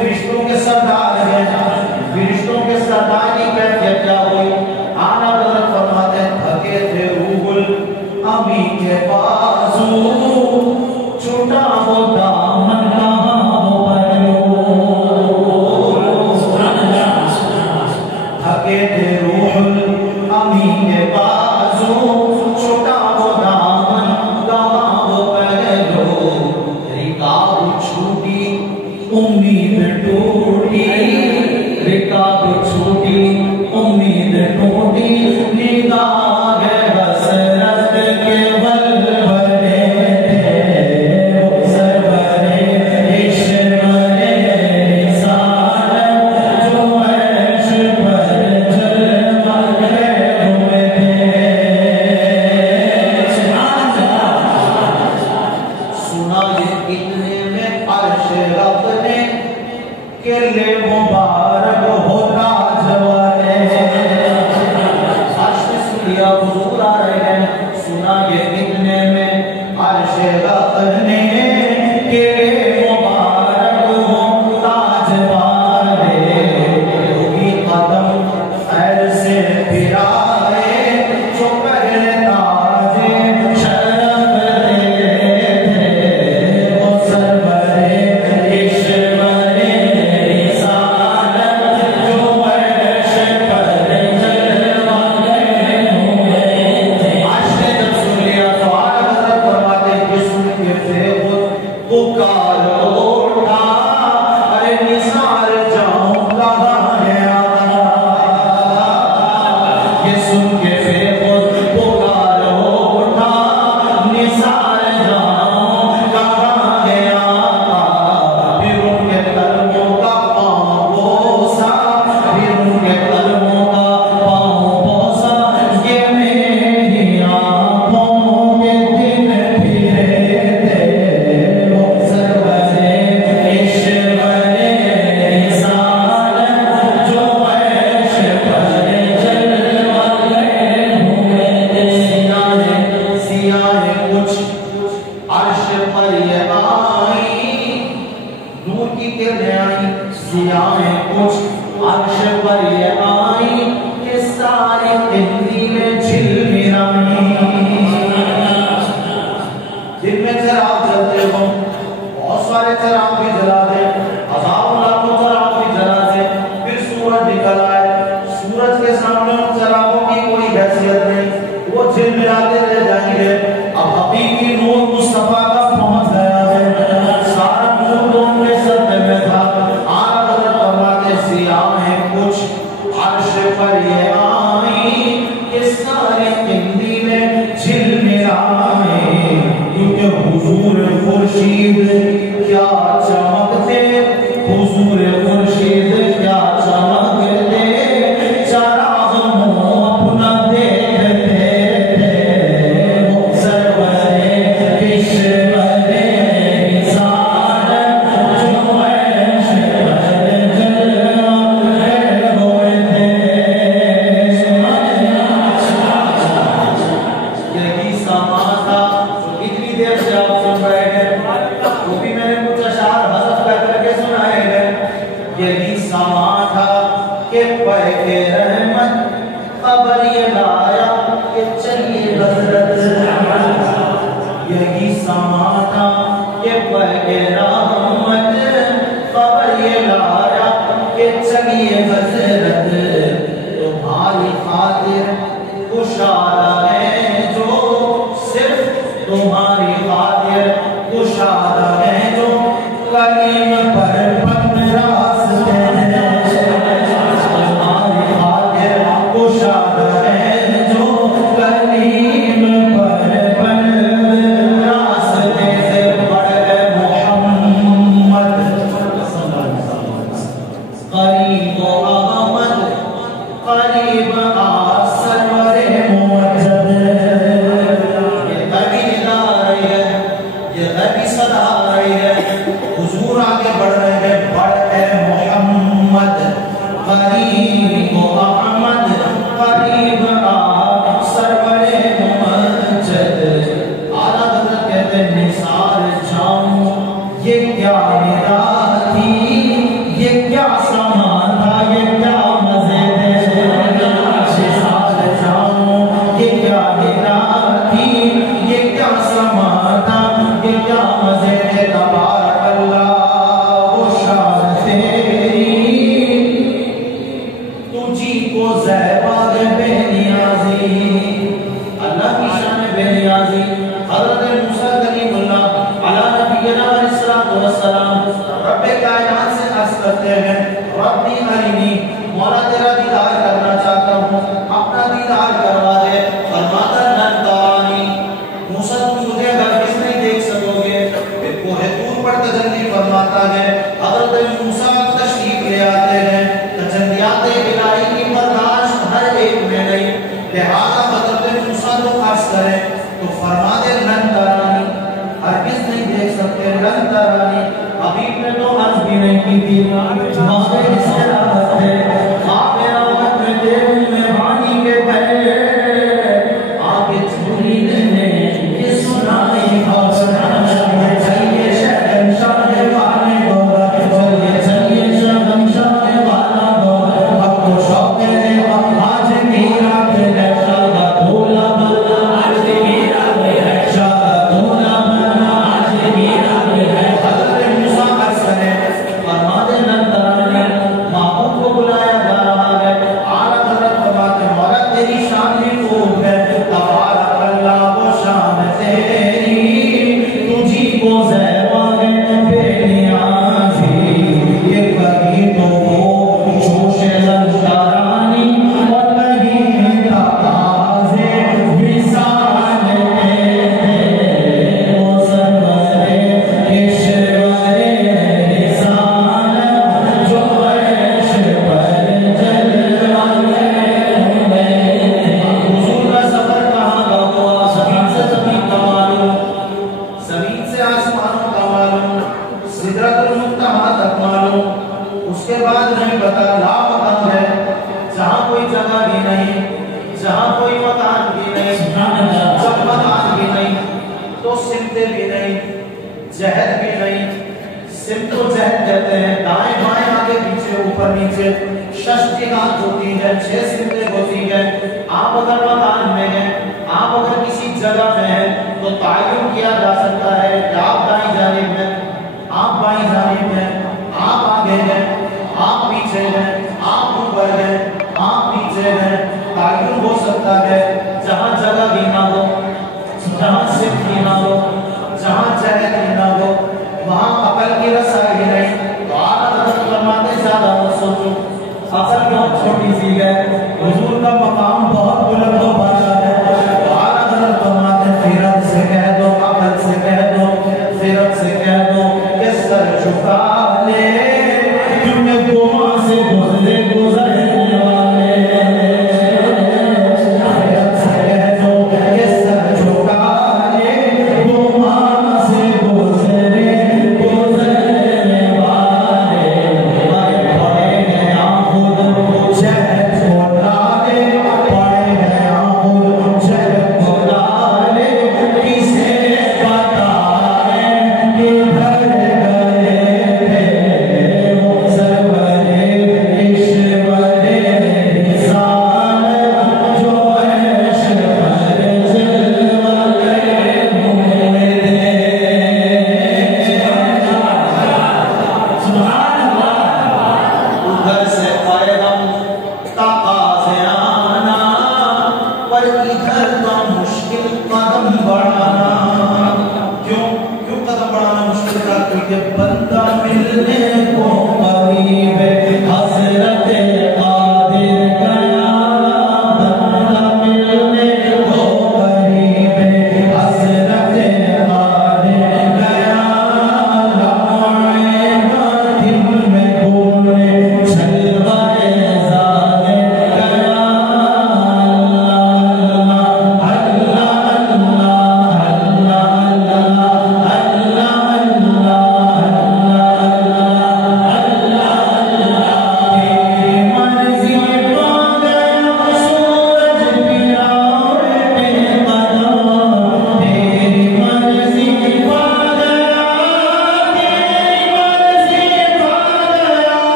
फरिश्तों के सरदार हैं, फरिश्तों के सरदार की कैफियत क्या हुई? आला हज़रत फरमाते हैं थके थे रूहुल अमी के बाजू, छोटा वो दामन कहाँ वो बनो, थके थे रूहुल अमी के बाजू, छोटा वो दामन कहाँ वो बनो, रिकाब छूटी उम्मीद टूटी, रिकाब छूटी उम्मीद टूटी, निगाह हसरत के बल भरे थे, सरवरे ईश्वरे रिसालत जो अर्श पर जलमगे हुए थे। सुना ये इतने में अर्श रब ने के ले मुबारक होता जवाने, अर्श सुन लिया हुजूर आ रहे हैं, सुना ये इतने में अर्श रब ने के ले मुबारक होता जवाने, होगी कदम खैर से फिराए जो पहले ताजे शरफ देते थे, वो सरवरे ईश्वरे रिसालत जो अर्श पर जलमगे हुए थे। अर्श ने जब सुन लिया तो आला हज़रत फरमाते हैं कि सुन के बेखुद पुकार उठा, अरे निसार जाऊं कहाँ है आका, ये सुन के बेखुद पुकार उठा, निसार जाऊं कहाँ है आका, फिर उनके कदमों का पाँव बोसा, फिर उनके कदमों का पाँव बोसा, ये मेरी आँखों के दिन फिरे थे, वो सरवरे ईश्वरे रिसालत जो अर्श पर जलमगे हुए थे। सियाए कुछ अर्श पर ये आई, नूर की किरणें आई, सियाए कुछ अर्श पर ये आई, ये सारी तहरीरें झिलमिलाई। दिन में चराग जलते हो, बहुत सारे चराग भी जला दे, हजारों लाखों चराग भी जला दे, फिर सूरज निकल आए, सूरज के सामने उन चरागों की कोई हैसियत नहीं, वो झिलमिलाते रह जाएंगे। अब हकीकी नूर मुस्तफा का पहुंच गया है, सारा नूर तो उनके सत्य में था। आला हज़रत फरमाते सियाहें कुछ अर्श पर ये आई, ये सारे तहरीरें झिलमिलाए, क्योंकि हुजूर खुर्शीद क्या चमकते, हुजूर खुर्शीद क्या चमकते, चराग मुँह अपना देखते थे, वो सरवरे ईश्वरे रिसालत जो अर्श पर जलमगे हुए थे। यही समा था, इतनी देर से आप सुन रहे हैं, वो भी मैंने कुछ अशार हज़फ करके सुनाए हैं। यही समा था कि पैके रहमत खबर ये लाया कि चलिए हज़रत, यही समा था कि पैके रहमत खबर ये लाया कि चलिए हज़रत, तुम्हारी खातिर कुशादा है जो, सिर्फ तुम्हारी खातिर कुशादा है जो, कलीम पर बंद रास्ते हैं, तुम्हारी खातिर कुशादा है जो, कलीम पर बंद रास्ते से, पढ़ मोहम्मद सकते हैं। रब्बी अरिनी, मौला तेरा दीदार करना चाहता हूँ, अपना दीदार करवा दे। फरमाता लन तरानी, मूसा तुम मुझे हरगिज़ नहीं देख सकोगे। फिर कोहे तूर पर तजल्ली फरमाता है। हज़रत मूसा तशरीफ ले आते हैं। तजल्लियात इलाही की बर्दाश्त हर एक में नहीं, लिहाजा हज़रत मूसा को अर्ज़ करें तो फरमा दे लन तरानी, हरगिज़ नहीं देख सकते। लन तरानी, हबीब ने तो अर्ज़ भी नहीं की थी। मारे इससे राहत है, आप मेरा वक्त में देव में वाणी के पहले आगे झूली ने ये सुनाई और सुनाई। चलिए शहंशाह वाले गोरा, चलिए शहंशाह वाला गोरा, अब तो शौक़ है आज की रात है, शादा दूल्हा बना आज की रात है, शादा दूल्हा बना आज की रात है। हज़रत मूसा अर्ज़ करें फरमाते लन तरानी, महबूब को बुलाया जा रहा है। आला हज़रत फरमाते मौला तेरी शान ही खूब है, तबारक अल्लाह वो शान तेरी, तुझी को ज़हरा है बेनियाज़ी। ये कहीं तो वो जोश ललकारानी और कहीं तकाज़े विसाल तेरे, वो सरवरे ईश्वरे निशान, जो अर्श पर जलवाए हुए। हुज़ूर का सफर कहाँ का हुआ? ज़मीन से ज़मीन का मालूम, ज़मीन से आसमानों का मालूम, सिदरतुल मुंतहा तक मालूम। उसके बाद नहीं पता, लामकान है, जहाँ कोई जगह भी नहीं, जहाँ कोई मकान भी नहीं, जब मकान भी नहीं तो सिमते भी नहीं, जहद भी नहीं। सिमत को जहद कहते हैं, दाएं बाएं आगे पीछे ऊपर नीचे, षष्टिघात होती है, 6 सिमतें होती है। आप अगर मकान में हैं, आप अगर किसी जगह में हैं तो तायुन किया जा सकता है कि आप दाईं जानिब हैं, आप बाईं जानिब हैं, आप आगे हैं, आप पीछे हैं, आप ऊपर हैं, आप नीचे हैं। तायुन हो सकता है जहाँ जगह भी ना हो, जहाँ सिमत भी ना हो, जहाँ जहद भी ना हो, वहाँ अकल की रसाई नहीं। तो आला फरमाते ज़्यादा मत सोचो, अकल बहुत छोटी सी है, हुजूर का मकाम बहुत बुलंद व बाला है। तो आला फरमाते फिरत से कह दो, अकल से कह दो, फिरत से कह दो कि सर झुका ले, क्योंकि गुमा से गुजरे गुजरने वाले। फिरत से कह दो कि सर झुका ले, गुमा से गुजरे गुजरने वाले। बड़े गया खुद शहर को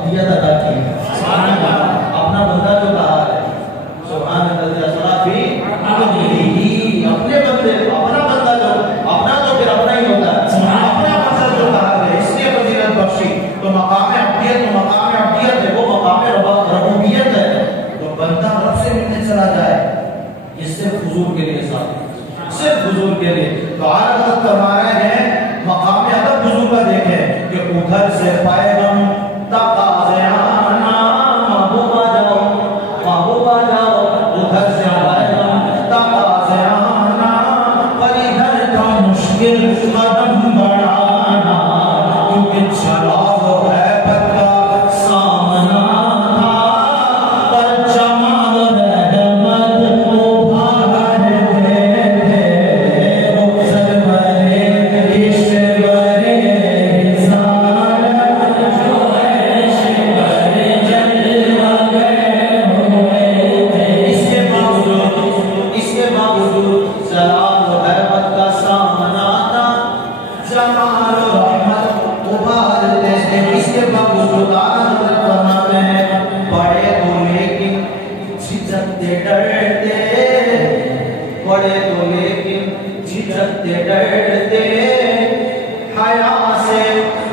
अब्दियत अदा की है। अपना बंदा जो कहा है सुभान अल्लाह भी अपने बंदे अपना बंदा जो अपना तो फिर अपना ही होता है, अपना बंदा जो कहा है इसलिए फजीलत बख्शी। तो मकाम अब्दियत है, वो मकाम रबूबियत है। तो बंदा रब से मिलने चला जाए ये सिर्फ हुजूर के लिए, सिर्फ हुजूर के लिए। तो आला फरमा रहे हैं मकाम अदब हुजूर का देखें कि उधर से पैगम तकाज़ाना महबूबा जाओ उधर से पैगम तकाज़ाना पर इधर का मुश्किल कदम बढ़ाना, क्योंकि चला वो है बता सामना था पर जमाल रहमत उभार दे वो सरवरे ईश्वरे रिसालत जो है शिवरे जलवा गए हुए थे। इसके बावजूद जलाल व रहमत का सामना था, जमाल व रहमत उभारते थे। इसके बावजूद आनंद फरमाते हैं बड़े तो लेकिन झिझकते डरते, बड़े तो लेकिन झिझकते डरते, हया से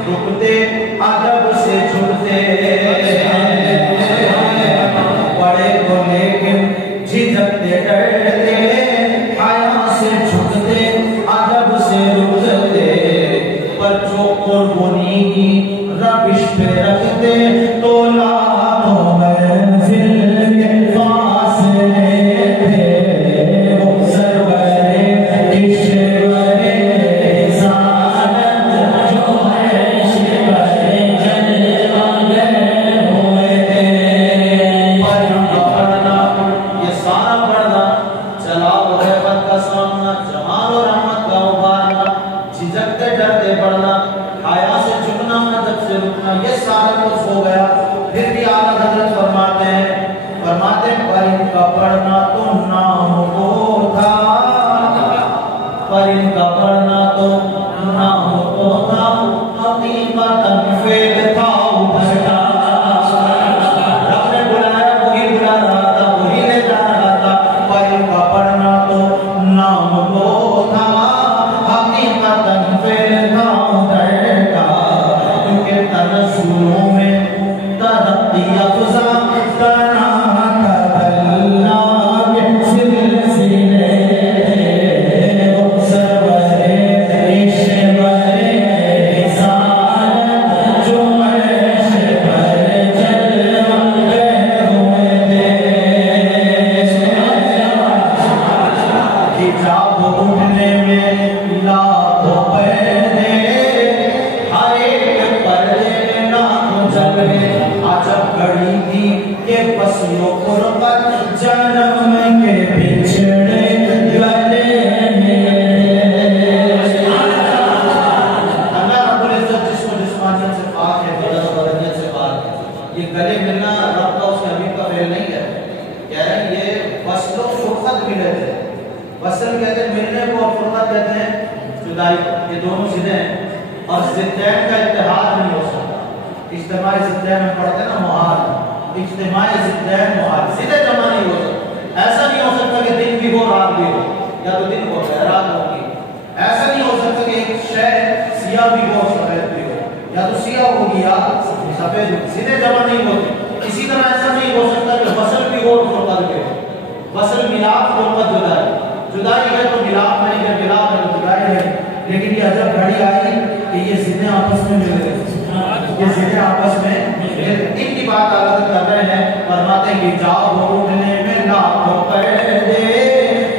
रुकते अदब से झुकते। बड़े तो लेकिन झिझकते डरते, हया से झुकते अदब से रुकते, पर जो कुर्बानी की रबिश पे रखते तो लाखों महफिल के फासले थे। वो सरवरे ईश्वरे रिसालत जो है शिवरे जलवा गए हुए थे। पर इनका पढ़ना ये सारा पढ़ना जलाल व रहमत का सामना, जमाल और रहमत का उभारना, झिझकते डरते पढ़ना, हाया से झुकना, अदब से रुकना, ये सारा कुछ हो गया। फिर भी आला हजरत फरमाते पर इनका पढ़ना तो नाम को था, पर इनका पढ़ना तो नाम को था, हकीकतन फेल था उधर का। रब ने बुलाया वही बुला रहा था, वही ले जा रहा था, पर इनका पढ़ना तो नाम को था, हकीकतन फेल था उधर का। क्योंकि तनज़्ज़ुलों में तरक्की अफ़ज़ा तना तबल्ला के सिलसिले वो सरवरे ईश्वरे रिसालत जो है शिवरे जलवा गए हुए थे। हिजाब उठने में लाखों पर्दे, हर एक पर्दे में लाखों जलवे। अजब घड़ी थी के पसियों कुर्बत जन्म के बिछड़े गले में। अल्लाह रब्बुल इज्जत जिसको जिस्मानियत से पाक है, बदनियत से पाक है, ये गले मिलना रब का उसके हबीब का फेल नहीं है। कह रहे हैं ये वस्ल और फुरकत मिले थे। वस्ल कहते हैं मिलने को और फुरकत कहते हैं जुदाई। ये दोनों जिदे हैं और जिद्दैन का इत्तेहाद नहीं हो सकता। इज्तिमाई जिद्दैन में पढ़ते हैं ना मुहाल, इज्तिमाई जिद्दैन मुहाल, जिदे जमा नहीं हो सकता। ऐसा नहीं हो सकता कि दिन भी हो रात भी हो, या तो दिन हो गया रात होगी। ऐसा नहीं हो सकता कि एक शय सियाह भी हो सफेद भी हो, या तो सियाह होगी या सफेद होगी, जिदे जमा नहीं होते। इसी तरह ऐसा नहीं हो सकता कि वसल भी हो और फुरकत भी हो। वसल मिलाप, फुरकत जुदाई, जुदाई है तो मिलाप नहीं है, मिलाप है तो जुदाई नहीं। लेकिन ये अजब घड़ी आई कि ये जिदे आपस में मिल गए, ये जिदे आपस में इनकी बात अलग कर रहे हैं। फरमाते हैं कि जाओ उठने में लाखों पर्दे,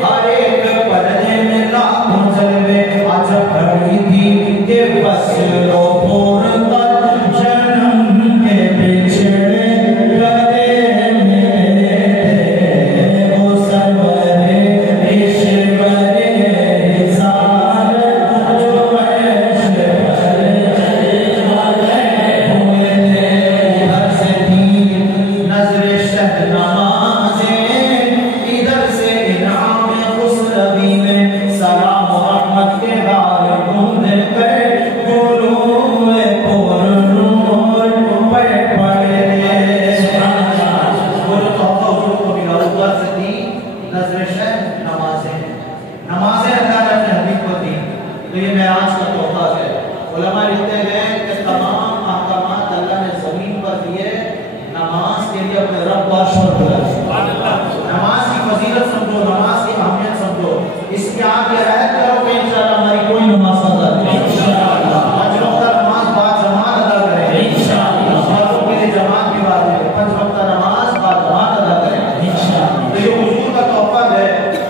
हर एक पर्दे में लाखों जलवे। अजब घड़ी थी कि बस लो फुरकत जन्म के बिछड़े गले में वो सरवरे ईश्वरे रिसालत जो है शिवरे जलवा गए हुए थे। उधर से थी नजरे शहनामा नमाजें, नमाजें अल्लाह ने अपने हबीब को दी, तो ये मेराज का तोहफा है। उलमा लिखते हैं कि तमाम अहकामात अल्लाह ने जमीन पर दिए, नमाज के लिए अपने रब को अर्श पर बुलाया। नमाज की फजीलत समझो, नमाज की अहमियत समझो, इसकी आप ये रहत करो कि इंशाअल्लाह हमारी कोई नमाज अदा करें, इंशाअल्लाह पांच वक्त नमाज बाद जमात अदा करें, इंशाअल्लाह औरों के लिए जमात की बात है, पांच वक्त नमाज बाद जमात अदा करें, इंशाअल्लाह। तो ये हुजूर का तोहफा है,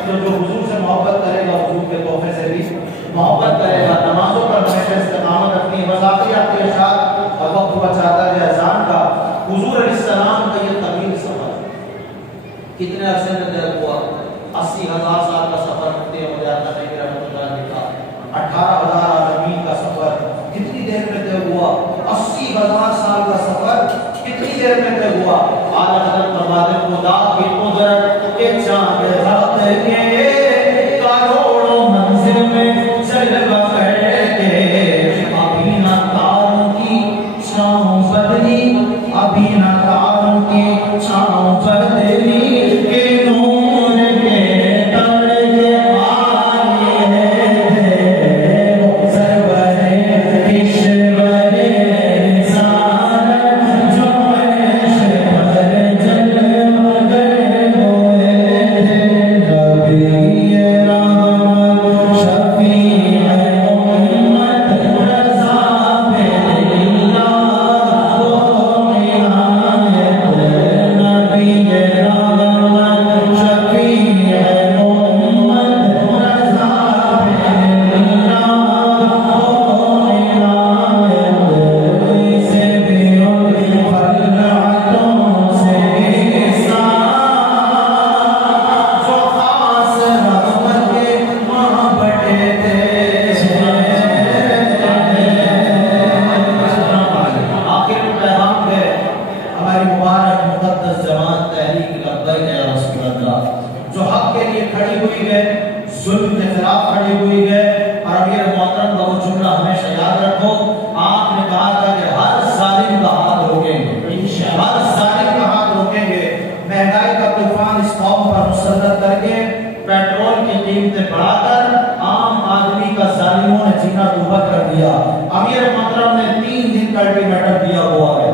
तो जो हुजूर से मोहब्बत करेगा हुजूर के तोहफे से भी मोहब्बत करेगा। नमाजों पर हमेशा इस्तिकामत रखनी है। बस आखिरी आपके इरशाद और वक्त बचाता है अज़ान का। हुजूर अलैहिस्सलाम का ये तवील सफर कितने अरसे में तय हुआ? 80,000 साल का सफर मुफ्ती मुजाहिद ने रहमतुल्लाह लिखा। 18,000 आदमी का सफर कितनी देर में तय हुआ? 80,000 साल का सफर कितनी देर में तय हुआ? आला हज़रत फरमाते खुदा की कुदरत के चांद रात के करोड़ों मंजिल में जलवा करके अभी ना तारों की छाँव बदली, अभी ना तारों की छाँव बदली के नूर के तड़के आए सरवरे किश्वरे सार जो ऐश पर जलमगर होए नबी रहमत शफीए उम्मत रज़ा पे इल्लाह को इनायत नबी रहमत शफीए उम्मत रज़ा पे इल्लाह को इनायत से भी फलअतों से जो खास रहमत के माँ बटे थे। आखिर में पैगाम है हमारी मुबारक मुक़द्दस जमात तहरीक लब्बैक या रसूल अल्लाह, जो हक के लिए खड़ी हुई है, जुल्म के खिलाफ खड़ी हुई है। और अमीर मोहतरम का वो जुमला हमेशा याद रखो, आपने कहा था कि हर जालिम का हाथ रोकेंगे, हर जालिम का हाथ रोकेंगे। महंगाई का तूफान इस कौम पर मुसल्लत करके पेट्रोल की कीमतें बढ़ाकर आम आदमी का जालिमों ने जीना दुभर कर दिया। अमीर मोहतरम ने 3 दिन का अल्टीमेटम दिया हुआ है,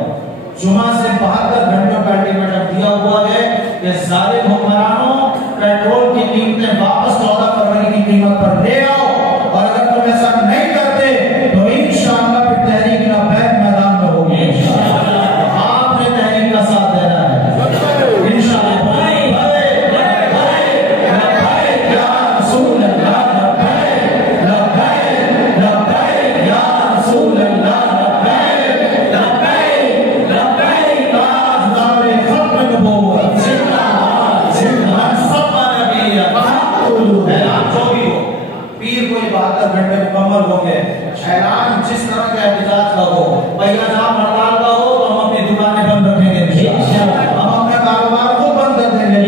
जुमा से 72 घंटों का अल्टीमेटम दिया हुआ है कि जालिम हुक्मरानों पेट्रोल की कीमतें वापस 14 फरवरी की कीमत पर ले आओ, और अगर तुम ऐसा नहीं करते तो इंशाअल्लाह फिर तहरीक लब्बैक मैदान में होगी। इंशाअल्लाह आपने तहरीक का साथ देना है इंशाअल्लाह। लब्बैक या रसूल अल्लाह, लब्बैक लब्बैक लब्बैक या रसूल अल्लाह, लब्बैक लब्बैक लब्बैक ताजदार खत्म नबूवत जिंदाबाद जिंदाबाद सब्बा नबिय्या ऐलान जो भी हो, पीर को 72 घंटे मुकम्मल हो गए। ऐलान जिस तरह का एहतजाज का हो, पहिया जाम हड़ताल का हो, तो हम अपनी दुकानें बंद रखेंगे, हम अपने कारोबार को बंद कर देंगे।